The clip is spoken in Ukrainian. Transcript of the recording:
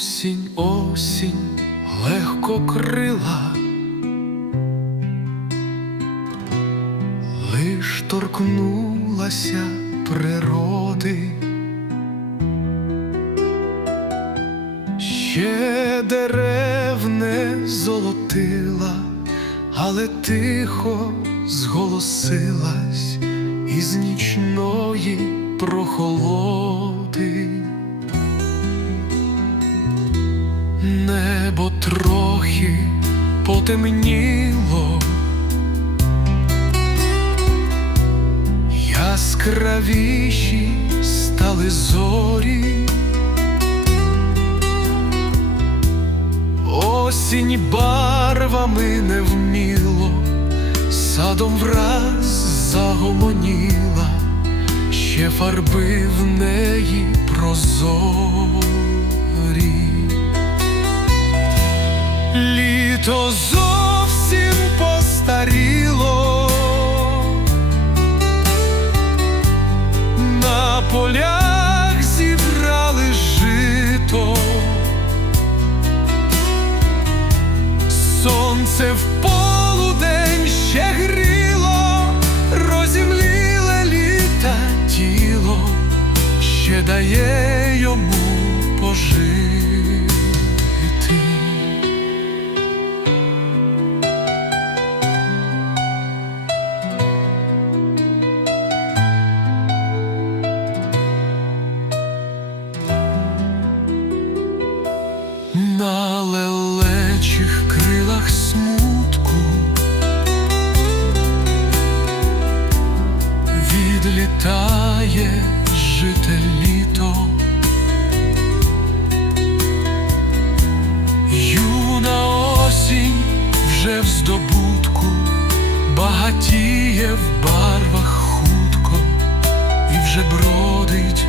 Осінь, осінь, легко крила, лиш торкнулася природи, ще дерев не золотила, але тихо зголосилась із нічної прохолоди. Небо трохи потемніло, яскравіші стали зорі, осінь барвами не вміло, садом враз загомоніла, ще фарби в неї прозорі. Літо зовсім постаріло, на полях зібрали жито, сонце в полудень ще гріло, розімліле літа тіло, ще дає йому пожити. На лелечих крилах смутку. Відлітає жите літо, юна осінь вже в здобутку, багатіє в барвах хутко і вже бродить